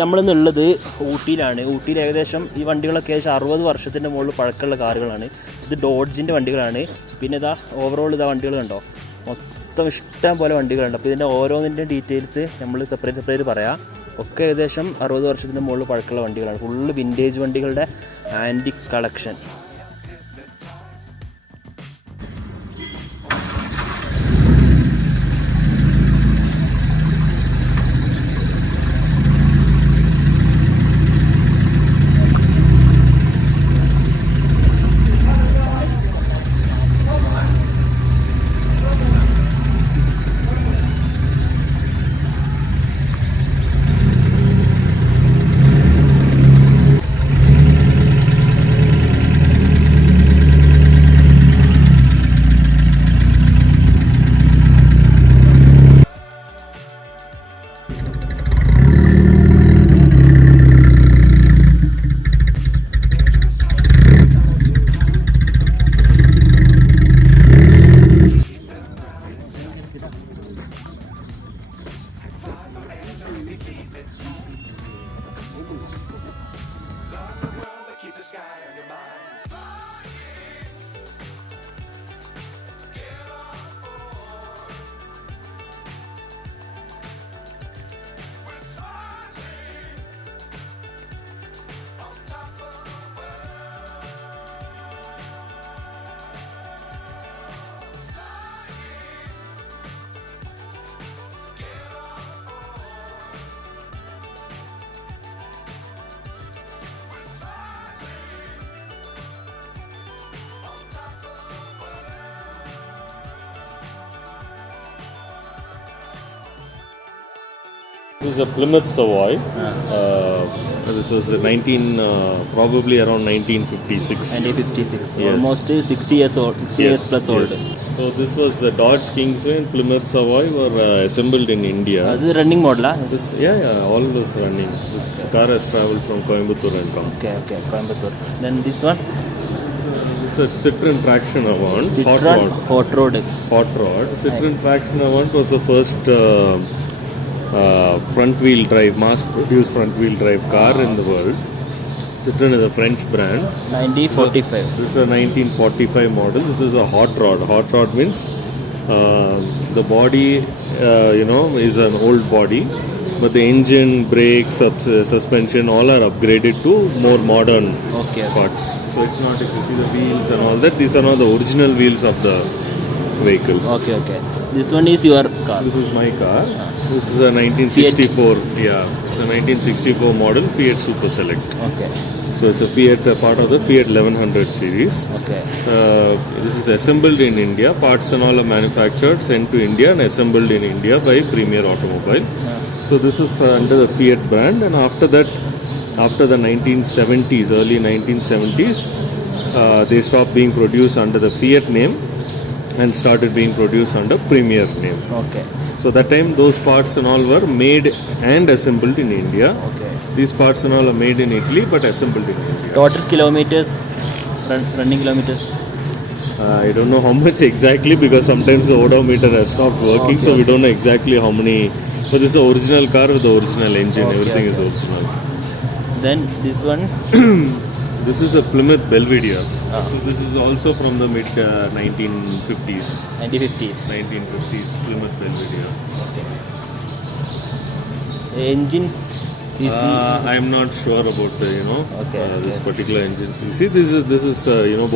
നമ്മളിന്നുള്ളത് ഊട്ടിയിലാണ്. ഊട്ടിയിൽ ഏകദേശം ഈ വണ്ടികളൊക്കെ ഏകദേശം 60 വർഷത്തിൻ്റെ മുകളിൽ പഴക്കമുള്ള കാറുകളാണ്. ഇത് ഡോഡ്ജിൻ്റെ വണ്ടികളാണ്. പിന്നെ ഇതാ ഓവറോൾ ഇതാ വണ്ടികൾ കണ്ടോ, മൊത്തം ഇഷ്ടം പോലെ വണ്ടികളുണ്ട്. അപ്പോൾ ഇതിൻ്റെ ഓരോന്നിൻ്റെ ഡീറ്റെയിൽസ് നമ്മൾ സെപ്പറേറ്റ് പറയാം. ഒക്കെ ഏകദേശം 60 വർഷത്തിൻ്റെ മുകളിൽ പഴക്കമുള്ള വണ്ടികളാണ്. ഫുള്ള് വിൻറ്റേജ് വണ്ടികളുടെ antique collection. This is a Plymouth Savoy. This was probably around 1956. 1956. Yes. Almost 60 years old. 60 years plus old. Yes. So this was the Dodge Kingsway and Plymouth Savoy were assembled in India. This is running model, all was running. This car has travelled from Coimbatore and come. Okay, Coimbatore. Then this one? This is a Citroen Traction Avant. Hot rod. Citroen Traction Avant was the first front-wheel drive, mass-produced front-wheel drive car in the world. Citroen is a French brand. 1945. This is a 1945 model. This is a hot rod. Hot rod means the body, is an old body, but the engine, brakes, suspension, all are upgraded to more modern parts. So it's not, if you see the wheels and all that, these are not the original wheels of the vehicle. Okay. This one is your car. This is my car. This is a 1964. Fiat. Yeah, it's a 1964 model Fiat Super Select. Okay. So it's a Fiat, part of the Fiat 1100 series. Okay. This is assembled in India. Parts and all are manufactured, sent to India and assembled in India by Premier Automobile. So this is under the Fiat brand, and after that, after the 1970s, early 1970s, they stopped being produced under the Fiat name and started being produced under Premier name. Okay. So that time those parts and all were made and assembled in India. Okay. These parts and all are made in Italy but assembled in India. Total kilometers, running kilometers? I don't know how much exactly, because sometimes the odometer has stopped working, so we don't know exactly how many. But this is the original car with the original engine. Everything is original. Then this one? This is a Plymouth Belvedere. So this is also from the mid 1950s. 1950s Plymouth Belvedere. Okay. Engine CC? I am not sure about this particular engine CC. This is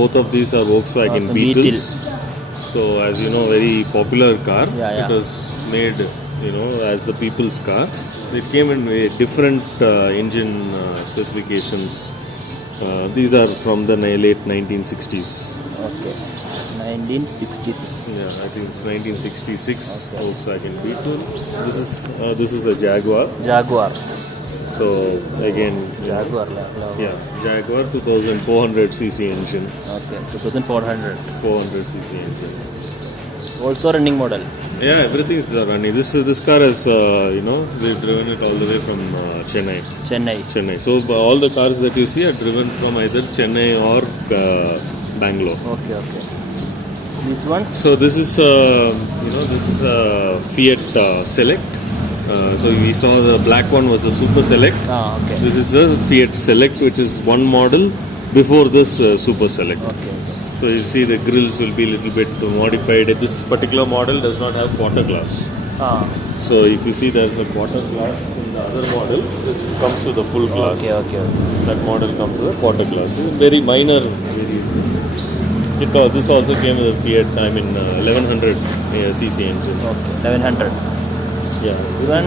both of these are Volkswagen Beetles. So as you know, very popular car. It was made as the people's car. It came in different engine specifications. These are from the late 1960s. Okay. 1966. Yeah, I think it's 1966. Volkswagen Beetle. This is a Jaguar. So again, Jaguar. Jaguar 2400 cc engine. Okay, 2400. 400 cc engine. Also running model. Yeah, everything is running. This car has we've driven it all the way from Chennai. So all the cars that you see are driven from either Chennai or Bangalore. Okay. This one? So this is a Fiat Select. So we saw the black one was a Super Select. Okay. This is a Fiat Select, which is one model before this Super Select. Okay. So you see the grills will be a little bit modified. This particular model does not have quarter glass. So if you see there's a quarter glass in the other model, this comes with a full glass. Okay. That model comes with a quarter glass. This is very minor. This also came with a Fiat, 1100 cc engine. Okay. 1100. Yeah. Even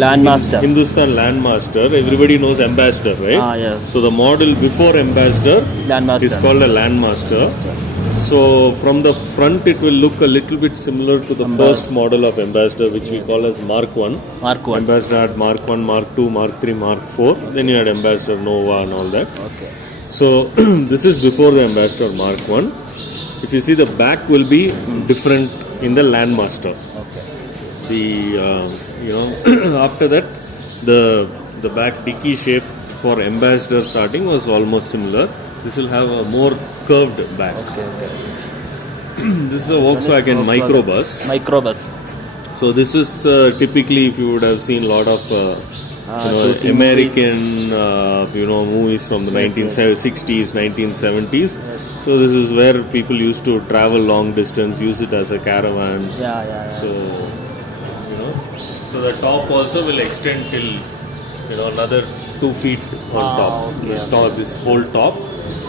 Landmaster. Hindustan Landmaster. Everybody knows Ambassador, right? Yes. So the model before Ambassador Landmaster is called a Landmaster. So from the front it will look a little bit similar to the first model of Ambassador, which we call as Mark 1. Mark 1. Ambassador had Mark 1, Mark 2, Mark 3, Mark 4. Then you had Ambassador Nova and all that. Okay. So this is before the Ambassador Mark 1. If you see, the back will be different in the Landmaster. Okay. The after that the back dicky shape for Ambassador starting was almost similar. This will have a more curved back. Okay. This is a Volkswagen Microbus. So this is typically, if you would have seen a lot of American movies from the 1960s, 1970s. So this is where people used to travel long distance, use it as a caravan. So the top also will extend till another 2 feet on top. This whole top,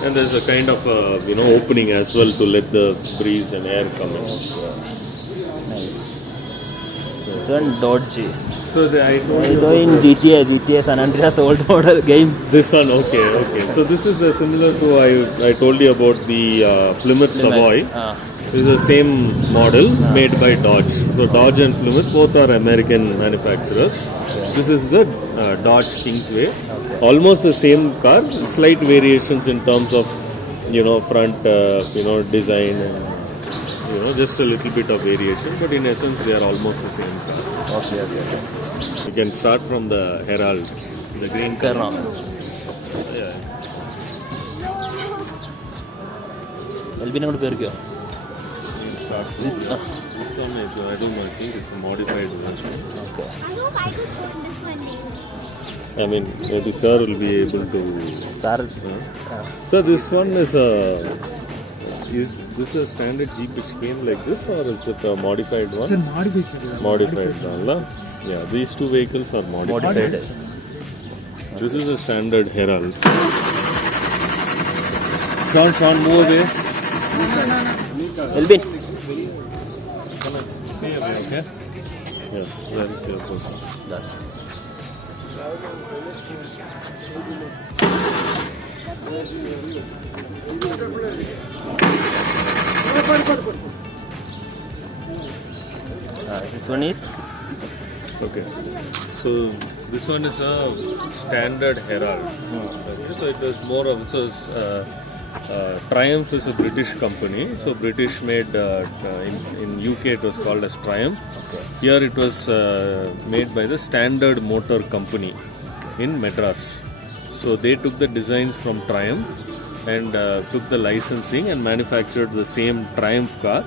and there's a kind of opening as well to let the breeze and air come in. Nice. This one Dodge. So I told you So in GTA San Andreas old model game. this one, okay. So this is similar to I told you about the Plymouth Savoy. This is the same model made by Dodge. So Dodge and Plymouth both are American manufacturers. This is the Dodge Kingsway. Almost the same car, slight variations in terms of front design and just a little bit of variation, but in essence they are almost the same car. Okay. You can start from the Herald, the green car. Yeah. Elvin അങ്ങോട്ട് കേറിക്കോ. This one is, I don't know, I think it's a modified version. Okay. I mean, maybe sir will be able to. Sir. So this one is this a standard Jeep which came like this, or is it a modified one? It's a modified. Modified one, la? Yeah, these two vehicles are modified. This is a standard Herald. Sean, move away. Elvin. Stay away, okay? Yeah, where is your person? Done. This one is Okay. So this one is a standard Herald. Okay, so it is more of Triumph is a British company. So British made in UK it was called as Triumph. okay. Here it was made by the Standard Motor Company in Madras. So they took the designs from Triumph and took the licensing and manufactured the same Triumph car.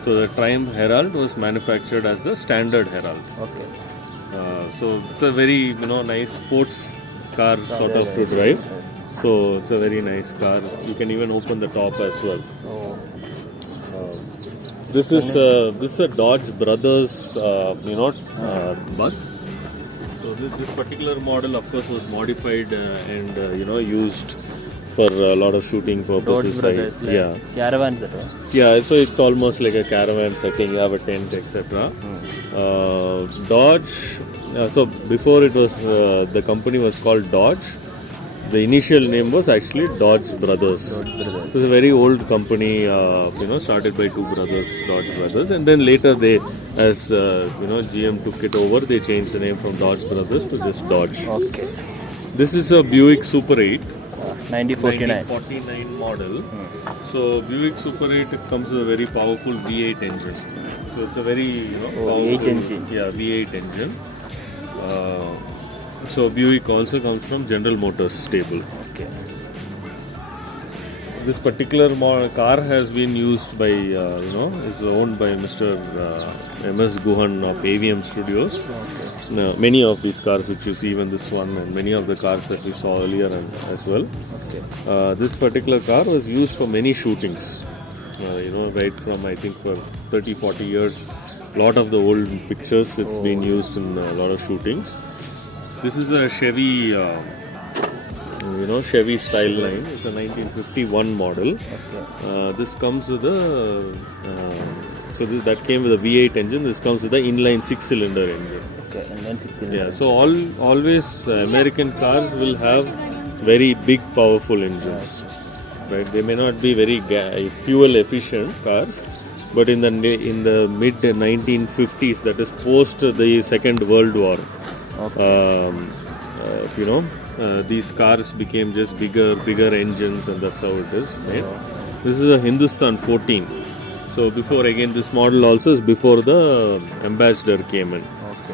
So the Triumph Herald was manufactured as the Standard Herald. Okay. So it's a very nice sports car sort of to drive. So it's a very nice car. You can even open the top as well. This is a Dodge Brothers bus. So this particular model, of course, was modified and used for a lot of shooting purposes. Dodge Brothers, like caravans, Yeah, so it's almost like a caravan setting. You have a tent, etc. Dodge. So before it was the company was called Dodge. The initial name was actually Dodge Brothers. It was a very old company, started by two brothers, Dodge Brothers, and then later they, as GM took it over, they changed the name from Dodge Brothers to just Dodge. Okay. This is a Buick Super 8. 1949 model. So Buick Super 8 comes with a very powerful V8 engine. So it's a very powerful engine. Yeah, V8 engine. So Buick also comes from General Motors stable. Okay. this particular car has been used by, is owned by Mr. M.S. Guhan of AVM Studios. Many of these cars which you see, even this one and many of the cars that we saw earlier as well. This particular car was used for many shootings. Right from I think for 30-40 years. Lot of the old pictures, it's been used in a lot of shootings. This is a Chevy, Chevy style line. It's a 1951 model. This comes with that came with a V8 engine. This comes with the inline 6-cylinder engine. Okay, inline 6-cylinder. Yeah, so always American cars will have very big, powerful engines. Right? They may not be very fuel efficient cars, but in the mid 1950s, that is post the Second World War, these cars became just bigger engines, and that's how it is. Right? This is a Hindustan 14. So before, again, this model also is before the Ambassador came in.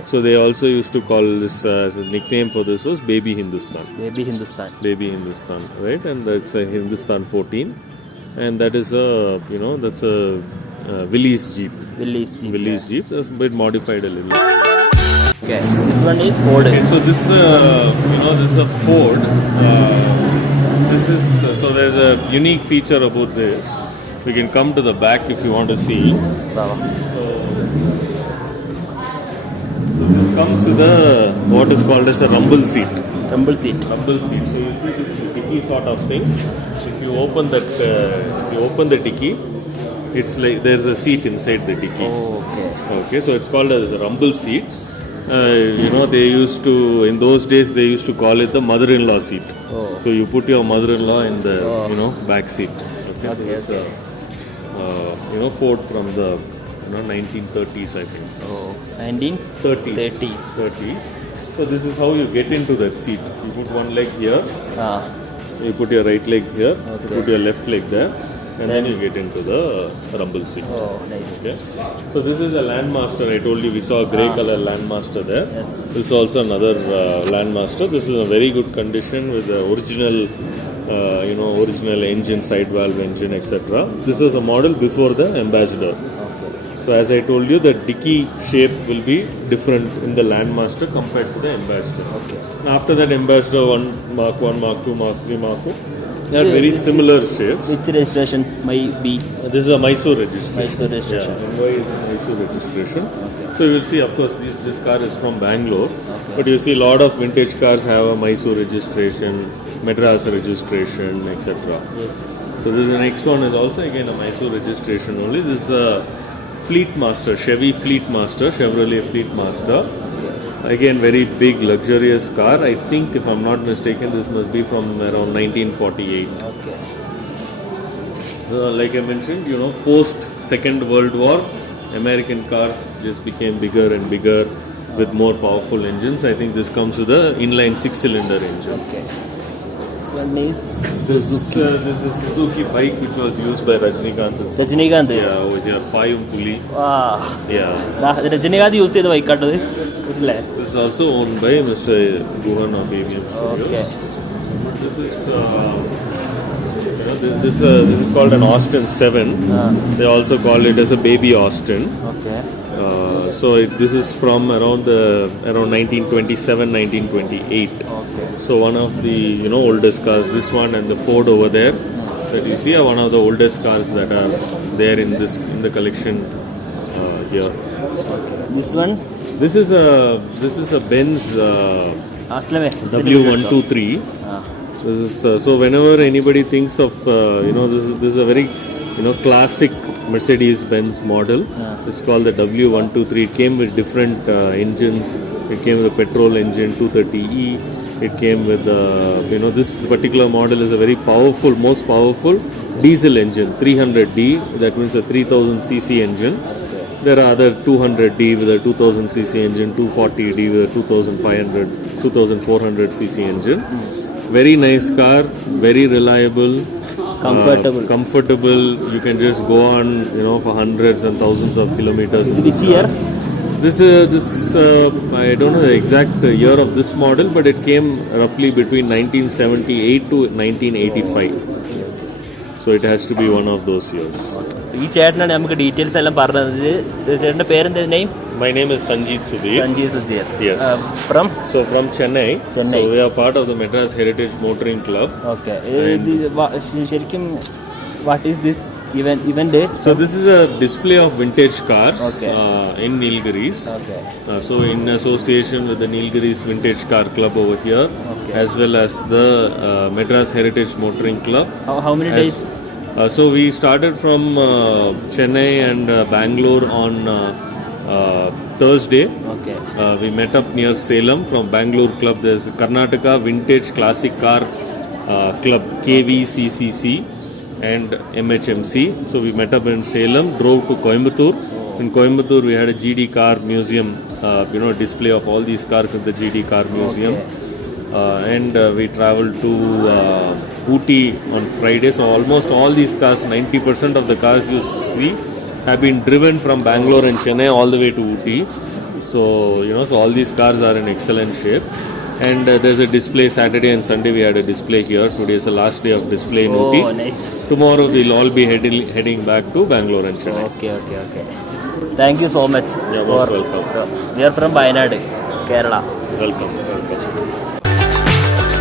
So they also used to call this as a nickname for this was Baby Hindustan. Baby Hindustan. Baby Hindustan, right? And that's a Hindustan 14, and that is that's a Willys Jeep. Willys Jeep. That's a bit modified a little. Okay, this one is Ford. Okay, so this this is a Ford. This is so there's a unique feature about this. We can come to the back if you want to see. So this comes with what is called as a rumble seat. Rumble seat. So you see this dicky sort of thing. If you open the dicky, it's like there's a seat inside the dicky. Okay, so it's called as a rumble seat. They used to, in those days, they used to call it the mother-in-law seat. So you put your mother-in-law in the back seat. Okay. Ford from the 1930s, I think. 1930s. So this is how you get into that seat. You put one leg here. You put your right leg here. You put your left leg there. And then you get into the rumble seat. Oh, nice. Okay. So this is a Landmaster. I told you we saw a grey color Landmaster there. Yes. This is also another Landmaster. This is a very good condition with the original engine, side valve engine, etc. This was a model before the Ambassador. So as I told you, the dicky shape will be different in the Landmaster compared to the Ambassador. And after that, Ambassador 1, Mark 1, Mark 2, Mark 3, Mark 4. They are very similar shapes. Which registration might be? This is a Mysore registration. Mysore registration. Yeah, Mumbai is Mysore registration. So you will see, of course, this car is from Bangalore. But you see a lot of vintage cars have a Mysore registration, Madras registration, etc. Yes. So this is the next one is also again a Mysore registration only. This is a Fleet Master, Chevy Fleet Master, Chevrolet Fleet Master. Again, very big, luxurious car. I think, if I'm not mistaken, this must be from around 1948. Like I mentioned, post Second World War, American cars just became bigger and bigger with more powerful engines. I think this comes with an inline 6-cylinder engine. This one is Suzuki. This is Suzuki bike which was used by Rajanikanth. Rajanikanth? Yeah, over here, Payum Puli. Yeah. Rajanikanth used the bike. This is also owned by Mr. Guhan of AVM Studios. This is this is called an Austin 7. They also call it as a baby Austin. So this is from around 1927, 1928. So one of the oldest cars. This one and the Ford over there that you see are one of the oldest cars that are there in the collection here. This one. This is a Benz W123. This is so whenever anybody thinks of this is a very classic Mercedes-Benz model. It's called the W123. It came with different engines. It came with a petrol engine 230E. It came with this particular model is a very powerful, most powerful diesel engine 300D. That means a 3000cc engine. There are other 200D with a 2000cc engine, 240D with a 2400cc engine. Very nice car, very reliable, comfortable. You can just go on, for hundreds and thousands of kilometers. Which year? This is I don't know the exact year of this model, but it came roughly between 1978 to 1985. So So it has to be one of those years. ഈ ചേട്ടനാണ് നമുക്ക് details എല്ലാം പറഞ്ഞത്. ചേട്ടൻ്റെ പേരെന്താ name? My name is Sanjeet Sudhir. Sanjeet Sudhir. Yes. From? So from Chennai. Chennai. So we are part of the Madras Heritage Motoring Club. Okay. ശരിക്കും what is this event day? So this is a display of vintage cars Okay. In Nilgiris. Okay. So in association with the Nilgiris Vintage Car Club over here, Okay. as well as the Madras Heritage Motoring Club. How many As- days? So we started from Chennai and Bangalore on Thursday. Okay. We met up near Salem. From Bangalore Club, there's Karnataka Vintage Classic Car Club, KVCCC and MHMC. So we met up in Salem, drove to Coimbatore. In Coimbatore, we had a GD car museum, display of all these cars in the GD car museum. And we traveled to Ootty on Friday. So almost all these cars, 90% of the cars you see have been driven from Bangalore and Chennai all the way to Ootty. So so all these cars are in excellent shape. And there's a display Saturday and Sunday. We had a display here. Today is the last day of display in Ootty. Oh, nice. Tomorrow we'll all be heading back to Bangalore and Chennai. Okay. Thank you so much. You're most welcome. We are from Wayanad, Kerala. Welcome.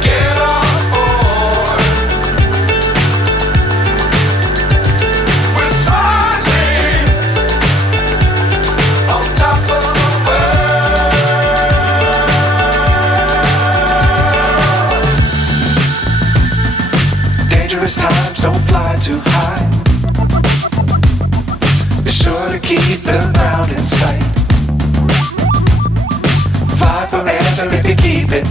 Get on board. We're smiling on top of the world. Dangerous times, don't fly too high. Be sure to keep the ground in sight. Fly forever if you keep it